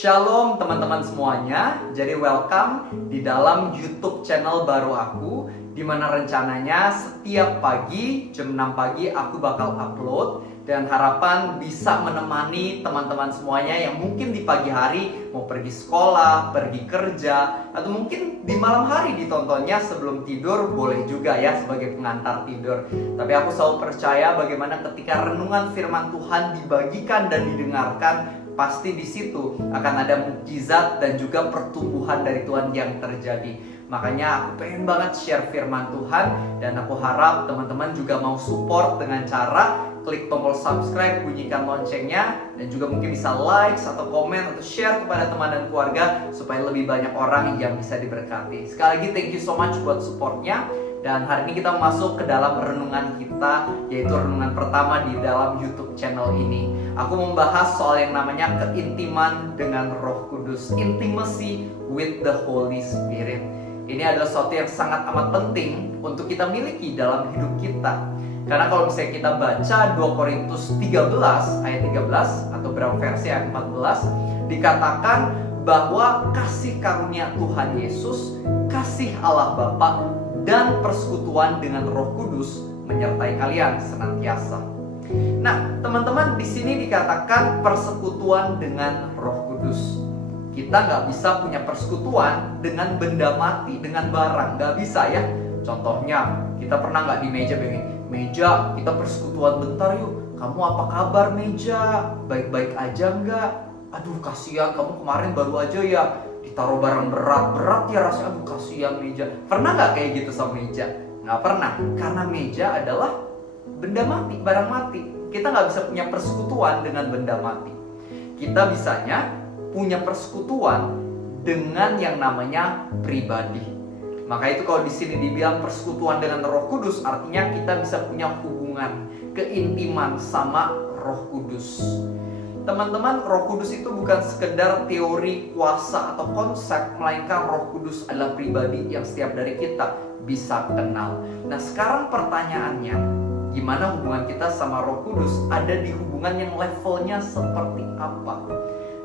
Shalom teman-teman semuanya. Jadi welcome di dalam YouTube channel baru aku, di mana rencananya setiap pagi jam 6 pagi aku bakal upload, dan harapan bisa menemani teman-teman semuanya yang mungkin di pagi hari mau pergi sekolah, pergi kerja, atau mungkin di malam hari ditontonnya sebelum tidur, boleh juga ya sebagai pengantar tidur. Tapi aku selalu percaya bagaimana ketika renungan firman Tuhan dibagikan dan didengarkan, pasti di situ akan ada mukjizat dan juga pertumbuhan dari Tuhan yang terjadi. Makanya aku pengen banget share firman Tuhan, dan aku harap teman-teman juga mau support dengan cara klik tombol subscribe, bunyikan loncengnya, dan juga mungkin bisa like atau komen atau share kepada teman dan keluarga supaya lebih banyak orang yang bisa diberkati. Sekali lagi thank you so much buat supportnya. Dan hari ini kita masuk ke dalam renungan kita, yaitu renungan pertama di dalam YouTube channel ini. Aku membahas soal yang namanya keintiman dengan Roh Kudus, intimacy with the Holy Spirit. Ini adalah sesuatu yang sangat amat penting untuk kita miliki dalam hidup kita. Karena kalau misalnya kita baca 2 Korintus 13 ayat 13 atau berapa versi ayat 14, dikatakan bahwa kasih karunia Tuhan Yesus, kasih Allah Bapa, dan persekutuan dengan Roh Kudus menyertai kalian senantiasa. Nah, teman-teman, di sini dikatakan persekutuan dengan Roh Kudus. Kita nggak bisa punya persekutuan dengan benda mati, dengan barang, nggak bisa ya. Contohnya, kita pernah nggak di meja begini, meja kita persekutuan bentar yuk. Kamu apa kabar meja? Baik-baik aja nggak? Aduh kasihan, kamu kemarin baru aja ya ditaruh barang berat ya rasanya, aduh kasihan meja. Pernah nggak kayak gitu sama meja? Nggak pernah, karena meja adalah benda mati, barang mati. Kita nggak bisa punya persekutuan dengan benda mati. Kita bisanya punya persekutuan dengan yang namanya pribadi. Maka itu kalau di sini dibilang persekutuan dengan Roh Kudus, artinya kita bisa punya hubungan, keintiman sama Roh Kudus. Teman-teman, Roh Kudus itu bukan sekedar teori, kuasa, atau konsep, melainkan Roh Kudus adalah pribadi yang setiap dari kita bisa kenal. Nah, sekarang pertanyaannya, gimana hubungan kita sama Roh Kudus? Ada di hubungan yang levelnya seperti apa?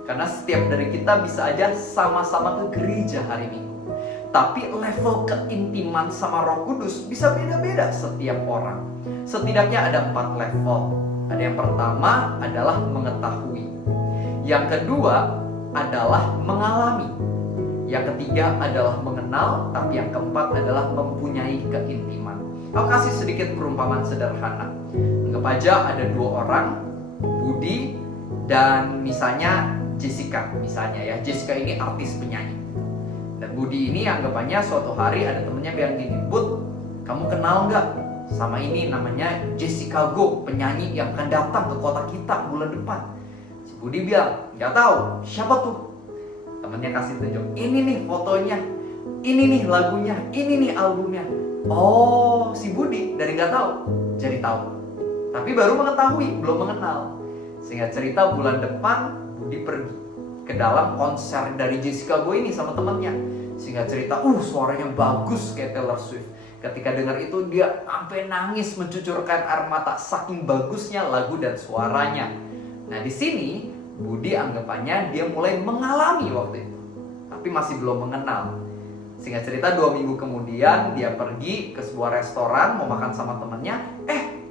Karena setiap dari kita bisa aja sama-sama ke gereja hari Minggu, tapi level keintiman sama Roh Kudus bisa beda-beda setiap orang. Setidaknya ada 4 level. Ada yang pertama adalah mengetahui. Yang kedua adalah mengalami. Yang ketiga adalah mengenal. Tapi yang keempat adalah mempunyai keintiman. Aku kasih sedikit perumpamaan sederhana. Anggap aja ada 2 orang, Budi dan misalnya Jessica. Misalnya ya, Jessica ini artis penyanyi. Dan Budi ini anggapannya suatu hari ada temennya bilang gini, Bud, kamu kenal nggak sama ini namanya Jessica Go, penyanyi yang akan datang ke kota kita bulan depan? Si Budi bilang, nggak tahu. Siapa tuh? Temennya kasih tunjuk, ini nih fotonya, ini nih lagunya, ini nih albumnya. Oh, si Budi dari nggak tahu jadi tahu, tapi baru mengetahui, belum mengenal. Sehingga cerita bulan depan Budi pergi ke dalam konser dari Jessica Go ini sama temennya. Sehingga cerita, suaranya bagus kayak Taylor Swift. Ketika dengar itu dia sampai nangis, mencucurkan air mata saking bagusnya lagu dan suaranya. Nah, di sini Budi anggapannya dia mulai mengalami waktu itu, tapi masih belum mengenal. Sehingga cerita 2 minggu kemudian dia pergi ke sebuah restoran mau makan sama temennya.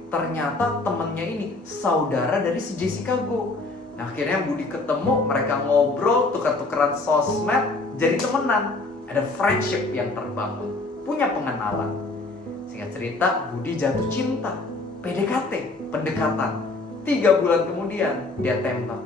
Ternyata temennya ini saudara dari si Jessica Go. Nah, akhirnya Budi ketemu, mereka ngobrol, tukar-tukaran sosmed, jadi temenan. Ada friendship yang terbangun, punya pengenalan. Singkat cerita, Budi jatuh cinta, PDKT, pendekatan. 3 bulan kemudian dia tembak,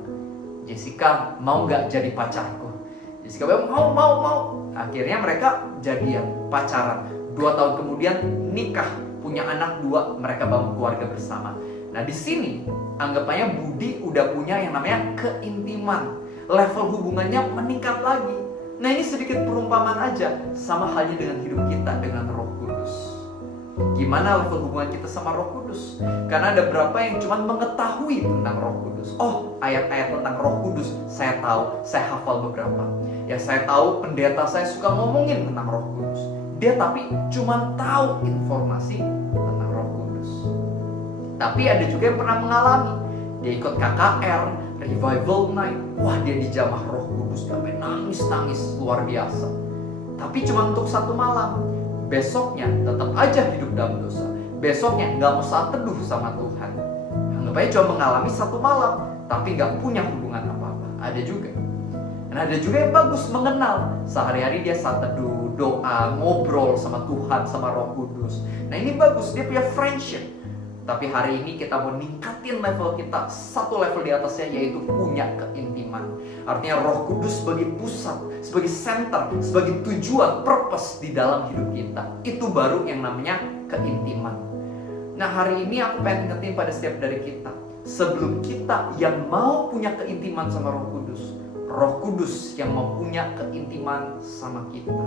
Jessica mau gak jadi pacarku? Jessica bilang mau. Akhirnya mereka jadian, pacaran. 2 tahun kemudian nikah, punya anak 2, mereka bangun keluarga bersama. Nah, di sini anggapannya Budi udah punya yang namanya keintiman, level hubungannya meningkat lagi. Nah, ini sedikit perumpamaan aja, sama halnya dengan hidup kita dengan Roh Kudus. Gimana level hubungan kita sama Roh Kudus? Karena ada berapa yang cuma mengetahui tentang Roh Kudus. Ayat-ayat tentang Roh Kudus saya tahu, saya hafal beberapa. Ya, saya tahu pendeta saya suka ngomongin tentang Roh Kudus. Dia tapi cuma tahu informasi tentang Roh Kudus. Tapi ada juga yang pernah mengalami. Dia ikut KKR, revival night, wah dia dijamah Roh Kudus sampai nangis luar biasa. Tapi cuma untuk 1 malam. Besoknya tetap aja hidup dalam dosa. Besoknya nggak mau saat teduh sama Tuhan. Anggap aja cuma mengalami 1 malam, tapi nggak punya hubungan apa-apa. Ada juga. Dan ada juga yang bagus mengenal. Sehari-hari dia saat teduh, doa, ngobrol sama Tuhan, sama Roh Kudus. Nah ini bagus, dia punya friendship. Tapi hari ini kita mau ningkatin level kita 1 level di atasnya, yaitu punya keintiman. Artinya Roh Kudus sebagai pusat, sebagai center, sebagai tujuan, purpose di dalam hidup kita. Itu baru yang namanya keintiman. Nah hari ini aku pengen ingetin pada setiap dari kita, sebelum kita yang mau punya keintiman sama Roh Kudus yang mau punya keintiman sama kita.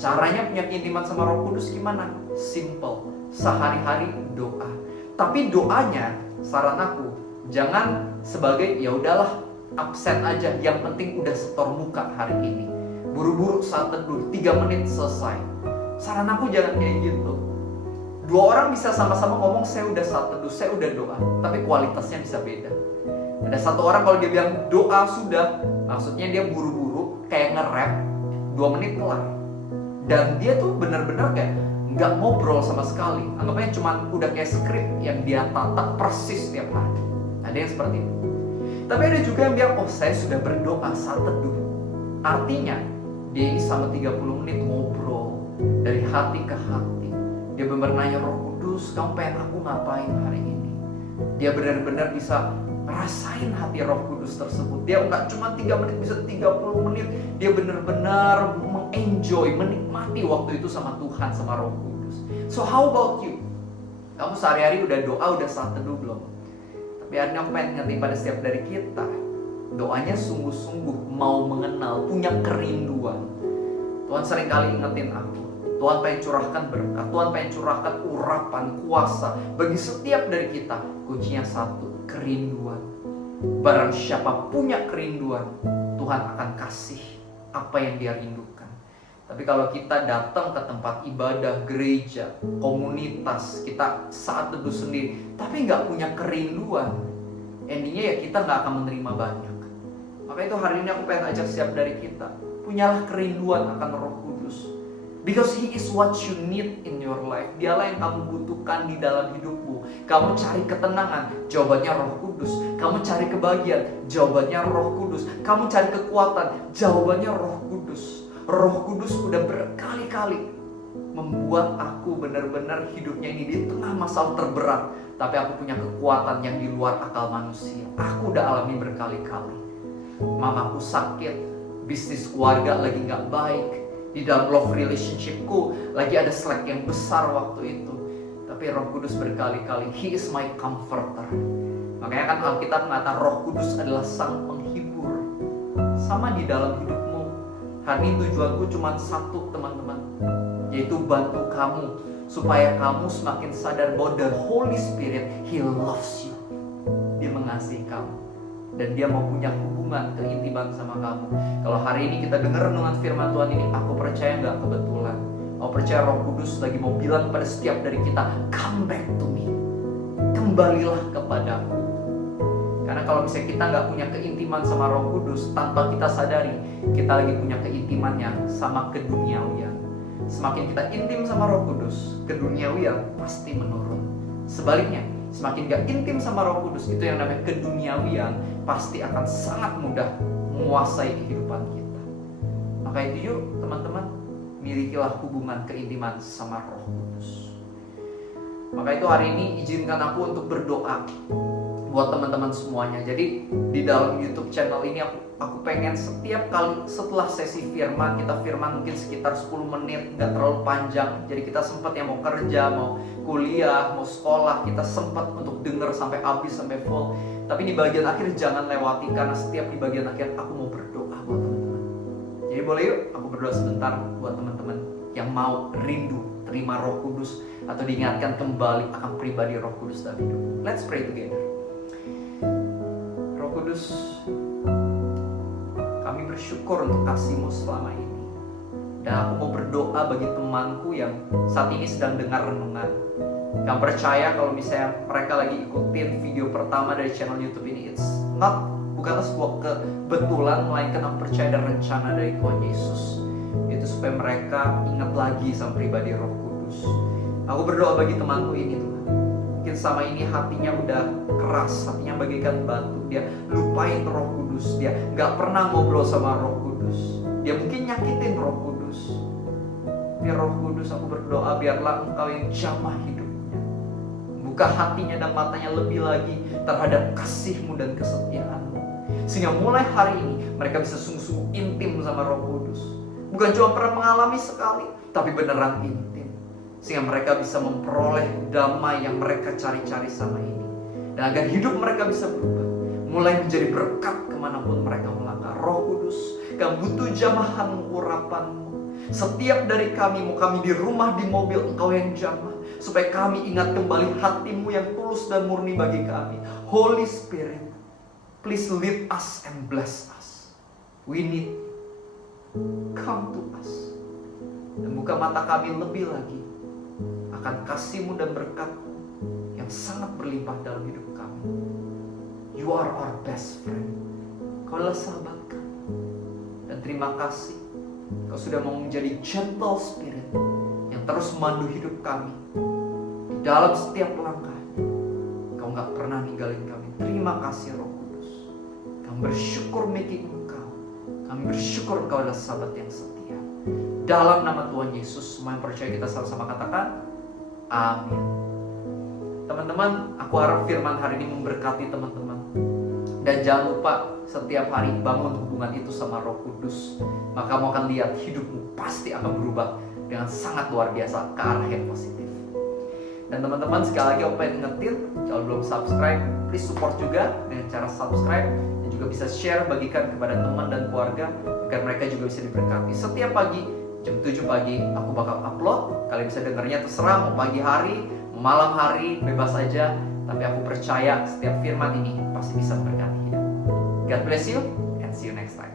Caranya punya keintiman sama Roh Kudus gimana? Simple, sehari-hari doa. Tapi doanya, saran aku, jangan sebagai ya udahlah absen aja, yang penting udah setor muka hari ini. Buru-buru saat teduh 3 menit selesai. Saran aku jangan kayak gitu. 2 orang bisa sama-sama ngomong saya udah saat teduh, saya udah doa, tapi kualitasnya bisa beda. Ada 1 orang kalau dia bilang doa sudah, maksudnya dia buru-buru kayak nge-rap 2 menit kelar. Dan dia tuh benar-benar kayak nggak ngobrol sama sekali. Anggapnya cuma udah kayak skrip yang dia tata persis tiap hari. Ada yang seperti itu. Tapi ada juga yang bilang, oh saya sudah berdoa saat teduh. Artinya dia ini sama 30 menit ngobrol dari hati ke hati. Dia benar-benar nanya, Roh Kudus kamu pengen aku ngapain hari ini. Dia benar-benar bisa rasain hati Roh Kudus tersebut. Dia nggak cuma 3 menit, bisa 30 menit. Dia benar-benar mengenjoy, menikmati waktu itu sama Tuhan, sama Roh Kudus. So how about you? Kamu sehari-hari udah doa, udah saat teduh belum? Tapi hari ini aku pengen ngertiin pada setiap dari kita, doanya sungguh-sungguh mau mengenal, punya kerinduan. Tuhan sering kali ingetin aku, Tuhan pengen curahkan berkat, Tuhan pengen curahkan urapan, kuasa bagi setiap dari kita. Kuncinya 1, kerinduan. Barang siapa punya kerinduan, Tuhan akan kasih apa yang dia rindukan. Tapi kalau kita datang ke tempat ibadah, gereja, komunitas, kita saat teduh sendiri, tapi nggak punya kerinduan, endingnya ya kita nggak akan menerima banyak. Maka itu hari ini aku pengen ajak setiap dari kita, punyalah kerinduan akan Roh Kudus. Because He is what you need in your life. Dialah yang kamu butuhkan di dalam hidupmu. Kamu cari ketenangan, jawabannya Roh Kudus. Kamu cari kebahagiaan, jawabannya Roh Kudus. Kamu cari kekuatan, jawabannya Roh Kudus. Roh Kudus udah berkali-kali membuat aku benar-benar hidupnya ini di tengah masalah terberat, tapi aku punya kekuatan yang di luar akal manusia. Aku udah alami berkali-kali. Mamaku sakit, bisnis keluarga lagi gak baik, di dalam love relationshipku lagi ada slack yang besar waktu itu. Tapi Roh Kudus berkali-kali, He is my comforter. Makanya kan Alkitab mengatakan Roh Kudus adalah sang penghibur. Sama di dalam hidupmu. Hari ini tujuanku cuma 1, teman-teman, yaitu bantu kamu supaya kamu semakin sadar bahwa the Holy Spirit, He loves you. Dia mengasihi kamu dan Dia mau punya hubungan keintiman sama kamu. Kalau hari ini kita dengar renungan firman Tuhan ini, aku percaya nggak kebetulan. Aku percaya Roh Kudus lagi mau bilang pada setiap dari kita, come back to me, kembalilah kepadaku. Karena kalau misalnya kita nggak punya keintiman sama Roh Kudus, tanpa kita sadari, kita lagi punya keintimannya sama keduniawian. Semakin kita intim sama Roh Kudus, keduniawian pasti menurun. Sebaliknya, semakin nggak intim sama Roh Kudus, itu yang namanya keduniawian, pasti akan sangat mudah menguasai kehidupan kita. Maka itu yuk teman-teman, milikilah hubungan keintiman sama Roh Kudus. Maka itu hari ini izinkan aku untuk berdoa buat teman-teman semuanya. Jadi di dalam YouTube channel ini aku pengen setiap kali setelah sesi firman, kita firman mungkin sekitar 10 menit, nggak terlalu panjang. Jadi kita sempat yang mau kerja, mau kuliah, mau sekolah, kita sempat untuk denger sampai habis, sampai full. Tapi di bagian akhir jangan lewati, karena setiap di bagian akhir aku mau berdoa buat teman-teman. Jadi boleh yuk aku berdoa sebentar buat teman-teman yang mau rindu terima Roh Kudus atau diingatkan kembali akan pribadi Roh Kudus dalam hidup. Let's pray together. Roh Kudus, kami bersyukur untuk kasih-Mu selama ini. Dan aku mau berdoa bagi temanku yang saat ini sedang dengar renungan, yang percaya kalau misalnya mereka lagi ikutin video pertama dari channel YouTube ini, it's not bukanlah sebuah kebetulan, melainkan aku percaya ada rencana dari Tuhan Yesus, yaitu supaya mereka ingat lagi sama pribadi Roh Kudus. Aku berdoa bagi temanku ini Tuhan, mungkin sama ini hatinya udah keras, hatinya bagaikan batu, dia lupain Roh Kudus, dia gak pernah ngobrol sama Roh Kudus, dia mungkin nyakitin Roh Kudus. Biar Roh Kudus, aku berdoa biarlah Engkau yang jamah hidupnya, buka hatinya dan matanya lebih lagi terhadap kasih-Mu dan kesetiaan-Mu, sehingga mulai hari ini mereka bisa sungguh-sungguh intim sama Roh Kudus. Bukan cuma pernah mengalami sekali, tapi beneran intim, sehingga mereka bisa memperoleh damai yang mereka cari-cari sama ini, dan agar hidup mereka bisa berubah, mulai menjadi berkat kemanapun mereka melangkah. Roh Kudus, Kami butuh jamahan urapan-Mu. Setiap dari kami, mau kami di rumah, di mobil, Engkau yang jamah, supaya kami ingat kembali hati-Mu yang tulus dan murni bagi kami. Holy Spirit, please lead us and bless us. We need you. Come to us. Dan buka mata kami lebih lagi akan kasih-Mu dan berkat-Mu yang sangat berlimpah dalam hidup kami. You are our best friend. Kau adalah sahabat kami. Dan terima kasih Kau sudah mau menjadi gentle spirit yang terus memandu hidup kami di dalam setiap langkahnya. Kau gak pernah ninggalin kami. Terima kasih Roh Kudus. Kami bersyukur memiliki Engkau. Kami bersyukur Engkau adalah sahabat yang setia. Dalam nama Tuhan Yesus, semua yang percaya kita sama-sama katakan amin. Teman-teman, aku harap firman hari ini memberkati teman-teman. Dan jangan lupa setiap hari bangun hubungan itu sama Roh Kudus. Maka kamu akan lihat hidupmu pasti akan berubah dengan sangat luar biasa ke arah yang positif. Dan teman-teman, sekali lagi aku pengen ingetin, kalau belum subscribe, please support juga dengan cara subscribe. Dan juga bisa share, bagikan kepada teman dan keluarga agar mereka juga bisa diberkati. Setiap pagi jam 7 pagi aku bakal upload. Kalian bisa dengarnya terserah, mau pagi hari, mau malam hari, bebas aja. Tapi aku percaya setiap firman ini pasti bisa memberkati hidup. God bless you and see you next time.